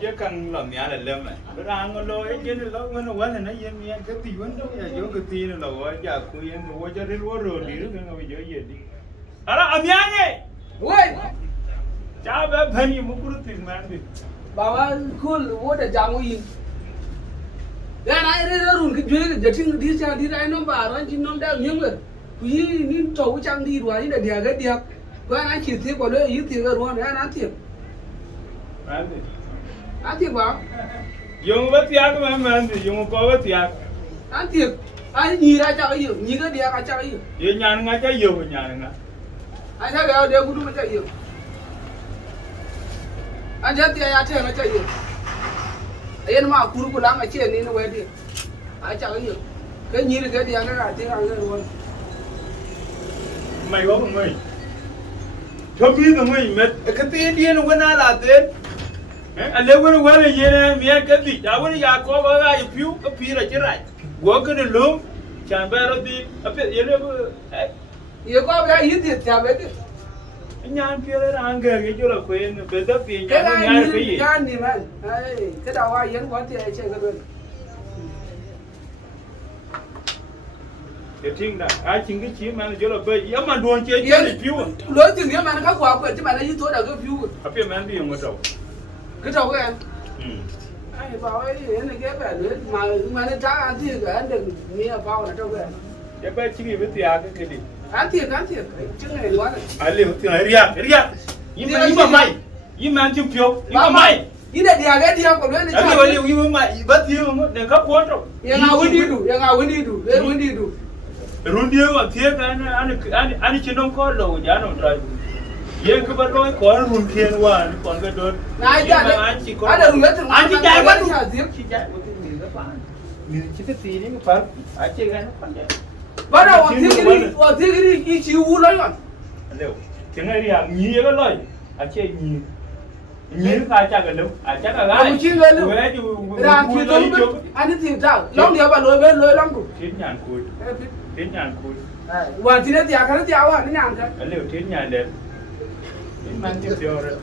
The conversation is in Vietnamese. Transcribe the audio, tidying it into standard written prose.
chứ cần làm nhà là lâm này bữa ăn ngon lôi chứ nó nó quá thì nó yên yên cái tí vẫn đâu ya yo cái tí nó là giờ cứ yên nó cho đến lúa rồi đi nó cái bây giờ gì đi à là nhà này ôi cha bé phải như một cái tiền mà đi bảo cool what a jamu yin ya na ire run cái chuyện cái chuyện đi cha đi ra nó bảo nó chỉ nó đang nhớ người quý nín trâu trang đi rồi nín để cái điệp cái anh chỉ thiệt còn đấy ý thiệt rồi đấy anh thiệt anh thiệt bảo dùng bất tiag mà đi dùng có bất tiag anh thiệt anh nhìn ra chắc cái gì nhìn cái điệp anh chắc cái gì ये nhà ngay cái nhiều nhà ngay anh thấy cái điệp cũng đúng chắc gì anh thấy tiệt anh thấy nó chắc gì anh mà curu pulang aja ini nó về đi anh chắc cái gì cái nhìn cái điệp nó là tiếng anh rồi mày có mày cho biết là mày mệt cái tiền đi nó quên là tiền anh lấy quên quên là gì nè mẹ cái gì cháu quên nhà có bao cái phiếu cái phiếu là chết rồi quá cái này luôn chẳng phải rồi đi à biết gì nữa ये को अब ये थी क्या बेटे nhà phiếu là ăn cái chỗ là quên bây giờ tiền cái nhà này nhà cái gì cái này mà cái đầu ai vẫn có thì ai chơi cái bên cái chuyện đó ai chính cái chuyện mà chỗ là bây giờ mà đuổi chơi chơi là phiếu lối từ cái mà nó có quả quyển chứ mà nó như tôi đã cái phiếu à biết mà đi không có đâu cái đầu cái anh ai bảo ấy này cái vẻ nữa mà nó trả anh thì cái anh đừng nghe bao là đâu cái bây chỉ biết tiag cái gì anh thiệt chứ này luôn à liệu tiền riêng nhưng mà mày nhưng mà chịu phiếu nhưng mà mày ini dia cái dia còn nữa này anh liệu nhưng mà mày bắt phiếu mà để cấp cuốn rồi yang ngawin di du run dia mà thiệt anh chỉ nông có lầu giá nông trời ये खबर तो कौन रुंठियन हुआ कौन का डर नहीं जाने ada rumah tu anh chỉ chạy quá quá chỉ chạy một cái gì đó bạn mình chỉ cái gì đấy mà phải ai chơi cái nó còn đấy bắt đầu ở thế cái đi chiếu u lấy rồi liệu tiếng này đi à nhí cái lời ai chơi nhí cái chắc cái đâu ai chắc là gái chiếu lấy luôn ra thì tôi anh thì sao long dia bà lôi bên lôi long đủ thiên nhàn cùi hoàn thì nó tiệt cái nó tiệt à nó nhàn thế liệu thiên nhàn đẹp mang tiếp theo rồi